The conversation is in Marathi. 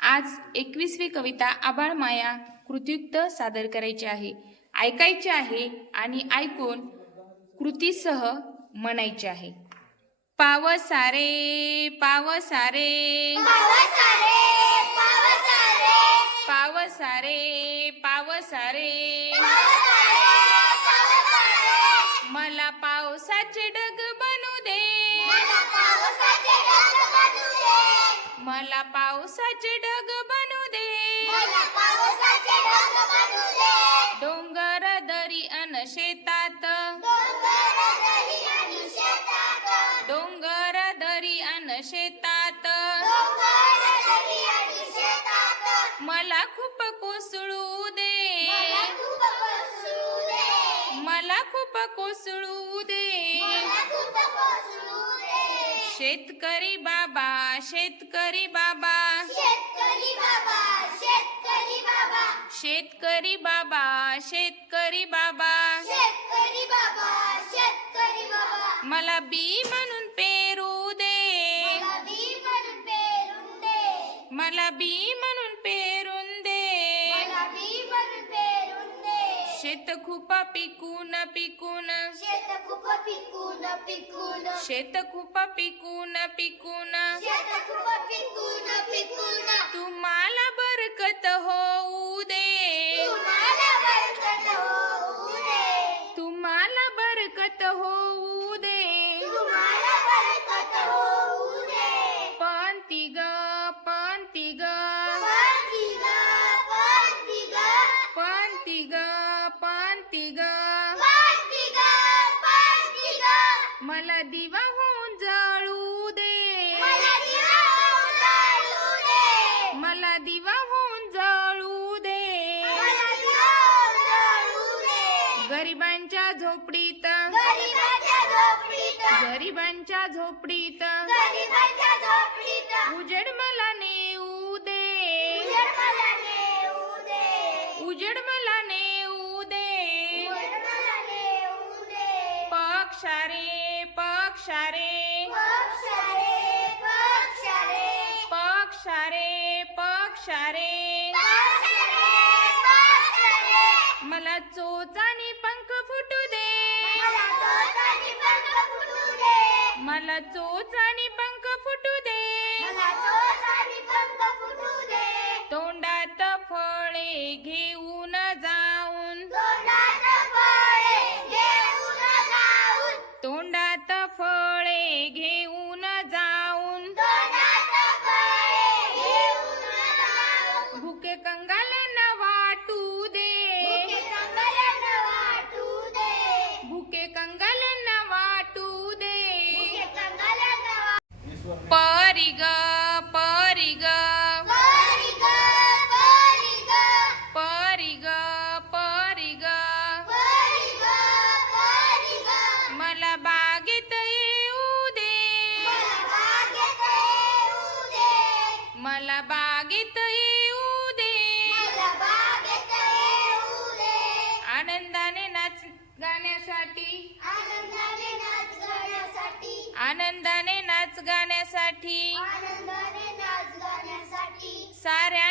आज 21वी कविता आबाळ माया कृतीयुक्त सादर करायची आहे, ऐकायची आहे आणि ऐकून कृतीसह म्हणायचे आहे। पावसारे पावसारे पावसारे पावसारे पावसारे मला पावसाचे ढग बनू दे, मला पावसाचे ढग बनू दे, डोंगर दरी अन शेतात, डोंगर दरी अन शेतात मला खूप कोसळू दे, मला खूप कोसळू दे। शेतकरी बाबा शेतकरी बाबा शेतकरी बाबा शेतकरी बाबा शेतकरी बाबा शेतकरी बाबा शेतकरी बाबा शेतकरी बाबा मला बी म्हणून पेरू दे, मला बी म्हणून पेरून दे, मला बी म्हणून पेरून दे, मला बी म्हणून पेरून दे। शेत खूप पिकून पिकून, शेत खूप पिकून पिकून, शेत खूप पिकून पिकून, शेत खूप पिकून पिकून तुम्हाला बरकत होऊ दे, तुम्हाला बरकत होऊ दे, तुम्हाला बरकत होऊ दे, तुम्हाला बरकत होऊ दे। पंती ग पंती ग पंती ग पंती ग पंती ग पंती ग पंती ग पंती ग मला दिवा होऊन जळू दे, मला दिवा होऊन जळू दे, मला दिवा होऊन जळू दे, मला दिवा होऊन जळू दे। गरिबांच्या झोपडीत, गरिबांच्या झोपडीत, गरिबांच्या झोपडीत, गरिबांच्या झोपडीत उजेड मला नेऊ दे, उजेड मला नेऊ दे, उजेड मला नेऊ दे, उजेड मला नेऊ दे। पक्षारे पक्षारे पक्षारे पक्षारे पक्षारे पक्षारे पक्षारे मला चोचानी पंख फुटू दे, मला चोचानी पंख फुटू दे, मला चोचानी पंख फुटू दे, मला चोचानी पंख फुटू दे। तोंडात फळे घेऊन जाऊन, तोंडात फळे घेऊन जाऊन, तोंडात फळे घेऊन जाऊन, तोंडात फळे घेऊन जाऊन भुके कंगालांना वाटू दे, भुके कंगालांना वाटू दे, भुके कंगालांना वाटू दे, भुके कंगालांना परी ग परी ग परी ग परी ग परी ग परी ग परी ग परी ग मला बागेत येऊ दे, मला बागेत येऊ दे, मला बागेत येऊ दे, मला बागेत येऊ दे। आनंदाने नाच गाण्यासाठी, आनंदाने नाच गाण्यासाठी, आनंदाने नाच गाण्यासाठी, आनंदाने नाच गाण्यासाठी साऱ्या